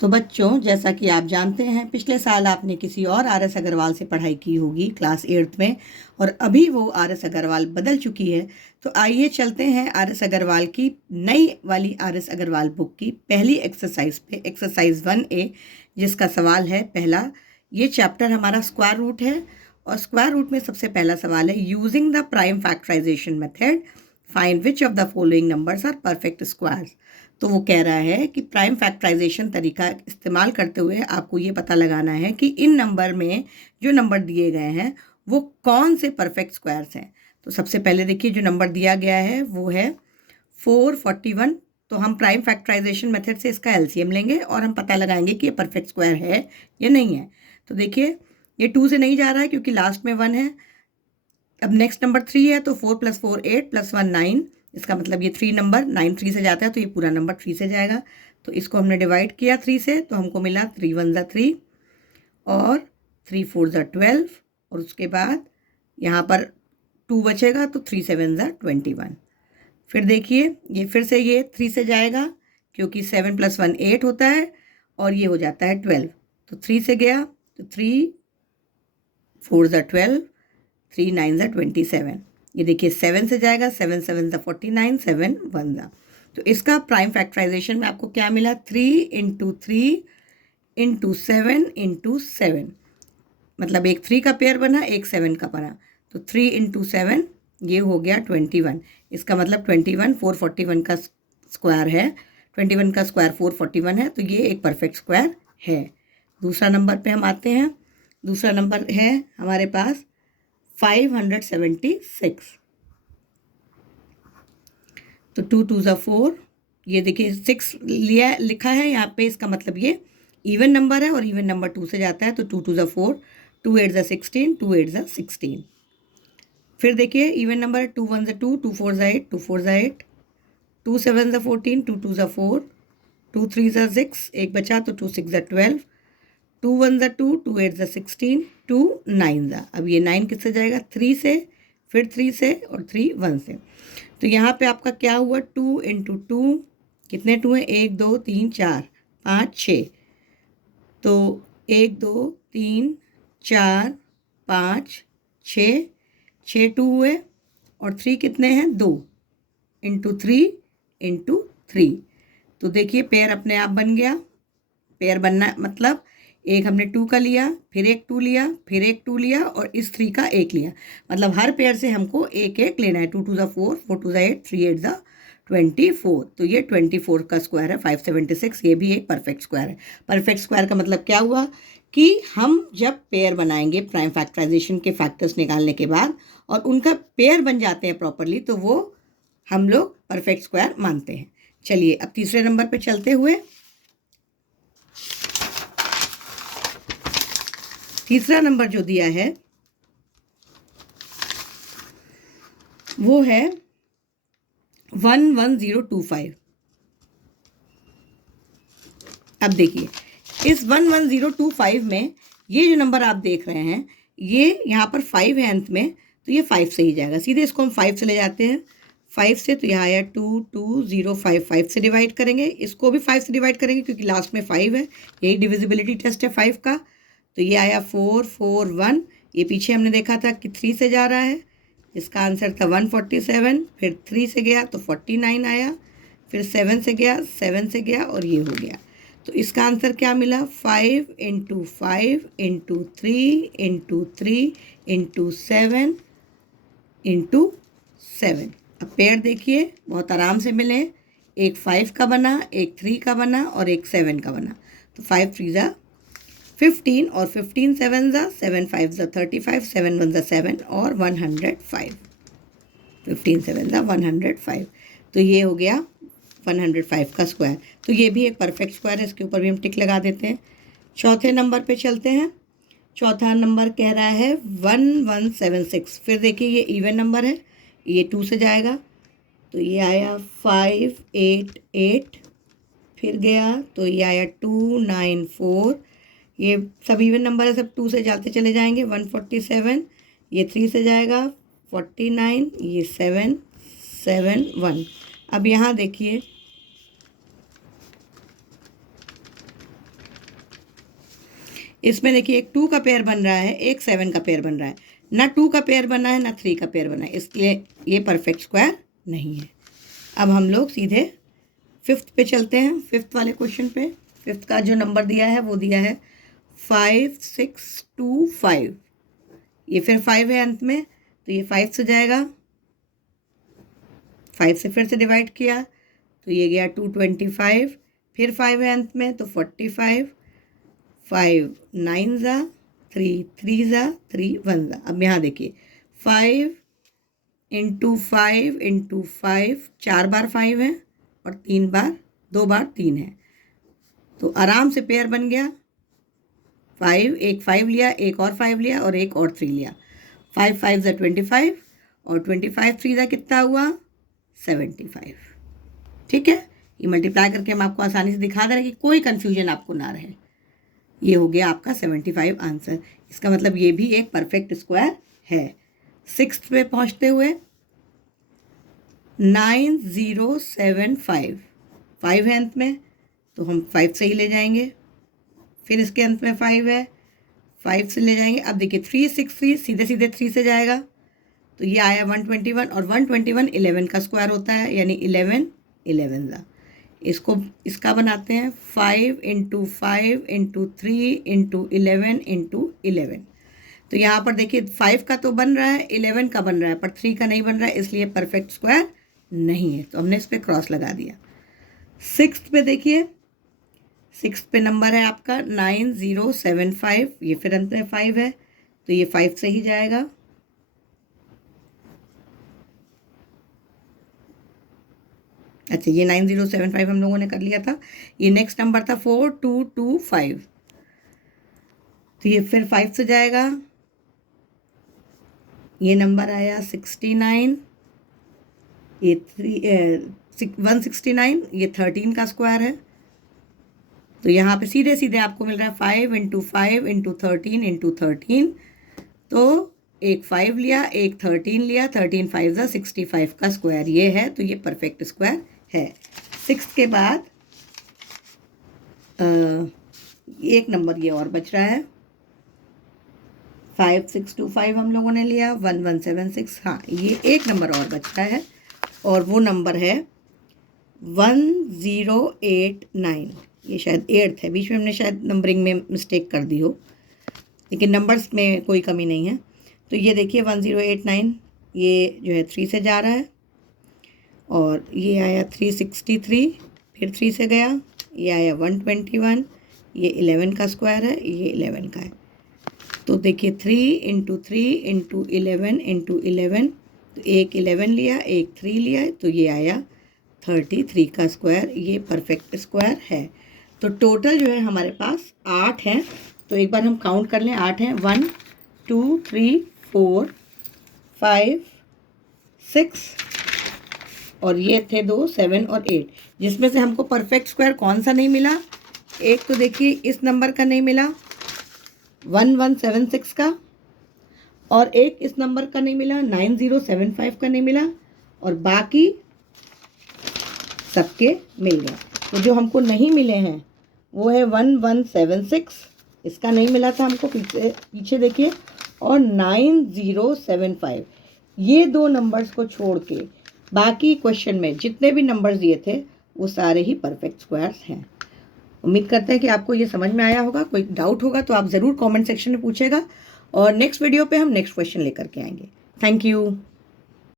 तो बच्चों, जैसा कि आप जानते हैं, पिछले साल आपने किसी और आर.एस. अग्रवाल से पढ़ाई की होगी क्लास 8th में, और अभी वो आर.एस. अग्रवाल बदल चुकी है। तो आइए चलते हैं आर.एस. अग्रवाल की नई वाली आर.एस. अग्रवाल बुक की पहली एक्सरसाइज पे, एक्सरसाइज 1A, जिसका सवाल है पहला। ये चैप्टर हमारा स्क्वायर रूट है, और स्क्वायर रूट में सबसे पहला सवाल है, using the prime factorization method find which of the following numbers are perfect squares. तो वो कह रहा है कि प्राइम फैक्टराइजेशन तरीका इस्तेमाल करते हुए आपको ये पता लगाना है कि इन नंबर में जो नंबर दिए गए हैं वो कौन से परफेक्ट स्क्वायर्स हैं। तो सबसे पहले देखिए, जो नंबर दिया गया है वो है 441। तो हम प्राइम फैक्टराइजेशन मेथड से इसका एलसीएम लेंगे और हम पता लगाएंगे कि ये परफेक्ट स्क्वायर है या नहीं है। तो देखिए, ये 2 से नहीं जा रहा है क्योंकि लास्ट में 1 है। अब नेक्स्ट नंबर 3 है, तो 4 + 4 8 + 1 9। इसका मतलब ये 3 नंबर 9 3 से जाता है, तो ये पूरा नंबर 3 से जाएगा। तो इसको हमने डिवाइड किया 3 से, तो हमको मिला 3 1 = 3 और 3 4 = 12, और उसके बाद यहाँ पर 2 बचेगा, तो 3 7 = 21। फिर देखिए, ये फिर से ये 3 से जाएगा क्योंकि 7 + 1 8 होता है, और ये हो जाता है 12। तो 3 से गया, तो 3 4 = 12, 3 9 = 27। ये देखिए 7 से जाएगा, 7 7 = 49, 7 1 = तो इसका प्राइम फैक्टराइजेशन में आपको क्या मिला, 3 × 3 × 7 × 7। मतलब एक 3 का पेयर बना, एक 7 का बना। तो 3 × 7 ये हो गया 21। इसका मतलब 21 441 का स्क्वायर है। 21 का स्क्वायर 441 है, तो ये एक परफेक्ट स्क्वायर है। दूसरा नंबर पे हम आते हैं। दूसरा नंबर है हमारे पास 576। तो 2 2 = 4। ये देखिए 6 लिखा है यहाँ पे, इसका मतलब ये इवन नंबर है और इवन नंबर 2 से जाता है। तो 2 2 = 4, 2 8 = 16, 2 8 = 16। फिर देखिए इवन नंबर 2 1 = 2, 2 4 = 8, 2 4 = 8, 2 7 = 14, 2 2 = 4, 2 3 = 6, एक बचा, तो 2 6 = 12, 2 1 = 2, 2 8 = 16, 2 9 = अब ये 9 किससे जाएगा, 3 से, फिर 3 से, और 3 1 से। तो यहाँ पे आपका क्या हुआ, 2 × 2, कितने 2 हैं, 1 2 3 4 5 6। तो 1 2 3 4 5 6, 6 2 हुए, और 3 कितने हैं, 2 × 3 × 3। तो देखिए पेयर अपने आप बन गया। पेयर बनना मतलब एक हमने 2 का लिया, फिर एक 2 लिया, फिर एक 2 लिया, और इस 3 का एक लिया। मतलब हर पेयर से हमको एक एक लेना है। 2 2 = 4, 4 2 = 8, 3 8 = 24। तो ये 24 का स्क्वायर है 576। ये भी एक परफेक्ट स्क्वायर है। परफेक्ट स्क्वायर का मतलब क्या हुआ कि हम जब पेयर बनाएंगे प्राइम फैक्टराइजेशन के फैक्टर्स निकालने के बाद, और उनका पेयर बन जाते हैं प्रॉपरली, तो वो हम लोग परफेक्ट स्क्वायर मानते हैं। चलिए अब तीसरे नंबर पे चलते हुए, तीसरा नंबर जो दिया है वो है 11025। अब देखिए इस 11025 में ये जो नंबर आप देख रहे हैं, ये यहाँ पर 5 है अंत में, तो ये 5 से ही जाएगा। सीधे इसको हम 5 से ले जाते हैं। 5 से, तो यहाँ आया 2 2 0 5, 5 से डिवाइड करेंगे। इसको भी 5 से डिवाइड करेंगे क्योंकि लास्ट में 5 है। यही डिविजिबिलिटी टेस्ट है 5 का। तो ये आया 4 4 1। ये पीछे हमने देखा था कि 3 से जा रहा है, इसका आंसर था 147। फिर 3 से गया तो 49 आया, फिर 7 से गया, 7 से गया, और ये हो गया। तो इसका आंसर क्या मिला, 5 × 5 × 3 × 3 × 7 × 7। अब पेयर देखिए बहुत आराम से मिले। एक 5 का बना, एक 3 का बना, और एक 7 का बना। तो 5 3 = 15, और 15 7 = 7 5 = 35, 7 1 = 7, और 105। 15 7 = 105। तो ये हो गया 105 का स्क्वायर। तो ये भी एक परफेक्ट स्क्वायर है, इसके ऊपर भी हम टिक लगा देते हैं। चौथे नंबर पे चलते हैं। चौथा नंबर कह रहा है 1176। फिर देखिए ये इवन नंबर है, ये 2 से जाएगा, तो ये आया 5 8 8। फिर गया तो ये आया 2 9 4। ये सब इवन नंबर है, सब 2 से जाते चले जाएंगे। 147, ये 3 से जाएगा, 49, ये 7 7 1। अब यहाँ देखिए इसमें देखिए एक 2 का पेयर बन रहा है, एक 7 का पेयर बन रहा है, ना 2 का पेयर बना है ना 3 का पेयर बना है, इसलिए ये परफेक्ट स्क्वायर नहीं है। अब हम लोग सीधे 5th पे चलते हैं, 5th वाले क्वेश्चन पे। 5th का जो नंबर दिया है वो दिया है 5 6 2 5। ये फिर 5 है अंत में, तो ये 5 से जाएगा, 5 से फिर से डिवाइड किया तो ये गया 225, फिर 5 है अंत में तो 45, 5 9 ज़ा 3, 3 ज़ा 3, 1 ज़ा। अब यहाँ देखिए 5 इंटू 5 इंटू 5, 4 बार 5 है और 2 बार 3 है, तो आराम से पेयर बन गया। 5 एक 5 लिया, एक और 5 लिया और एक और 3 लिया, 5 5 ज़ा 25 और 25 3 ज़ा कितना हुआ 75। ठीक है, ये मल्टीप्लाई करके हम आपको आसानी से दिखा दे रहे हैं कि कोई कन्फ्यूजन आपको ना रहे। ये हो गया आपका 75 आंसर। इसका मतलब ये भी एक परफेक्ट स्क्वायर है। 6th पे पहुंचते हुए 9075, 5 है अंत में तो हम 5 से ही ले जाएंगे, फिर इसके अंत में 5 है, 5 से ले जाएंगे। अब देखिए 363 सीधे सीधे 3 से जाएगा तो ये आया 121 और 121 11 का स्क्वायर होता है, यानी 11 11 ज़ा। इसका बनाते हैं 5 इंटू 5 इंटू 3 इंटू 11 इंटू 11। तो यहाँ पर देखिए 5 का तो बन रहा है, 11 का बन रहा है, पर 3 का नहीं बन रहा है, इसलिए परफेक्ट स्क्वायर नहीं है, तो हमने इस पर क्रॉस लगा दिया। 6th पे देखिए, 6th पे नंबर है आपका 9075, ये फिर अंत में 5 है तो ये 5 से ही जाएगा। अच्छा, ये 9075 हम लोगों ने कर लिया था। ये नेक्स्ट नंबर था 4225, तो ये फिर 5 से जाएगा। ये नंबर आया 69, ये 169, ये 13 का स्क्वायर है, तो यहाँ पे सीधे सीधे आपको मिल रहा है 5 इंटू 5 इंटू 13 इंटू 13, तो एक 5 लिया, एक 13 लिया, 13 5 ज़ा 65 का स्क्वायर ये है, तो ये परफेक्ट स्क्वायर है। 6 के बाद एक नंबर ये और बच रहा है, 5625 हम लोगों ने लिया, 1176, हाँ ये एक नंबर और बच रहा है और वो नंबर है 1089। ये शायद 8th है, बीच में हमने शायद नंबरिंग में मिस्टेक कर दी हो, लेकिन नंबर्स में कोई कमी नहीं है। तो ये देखिए 1089, ये जो है 3 से जा रहा है और ये आया 363, फिर 3 से गया, ये आया 121, ये 11 का स्क्वायर है, ये 11 का है। तो देखिए 3 इंटू 3 इंटू 11 इंटू 11, तो एक 11 लिया, एक 3 लिया, तो ये आया 33 का स्क्वायर, ये परफेक्ट स्क्वायर है। तो टोटल जो है हमारे पास 8 हैं, तो एक बार हम काउंट कर लें, 8 हैं, 1 2 3 4 5 6 और ये थे 2 7 और 8, जिसमें से हमको परफेक्ट स्क्वायर कौन सा नहीं मिला। एक तो देखिए इस नंबर का नहीं मिला 1176 का, और एक इस नंबर का नहीं मिला 9075 का नहीं मिला, और बाकी सबके मिल गए। तो जो हमको नहीं मिले हैं वो है 1176, इसका नहीं मिला था हमको, पीछे देखिए, और 9075। ये दो नंबर्स को छोड़ के बाकी क्वेश्चन में जितने भी नंबर्स दिए थे वो सारे ही परफेक्ट स्क्वायर्स हैं। उम्मीद करते हैं कि आपको ये समझ में आया होगा। कोई डाउट होगा तो आप ज़रूर कमेंट सेक्शन में पूछेगा, और नेक्स्ट वीडियो पे हम नेक्स्ट क्वेश्चन लेकर के आएंगे। Thank you.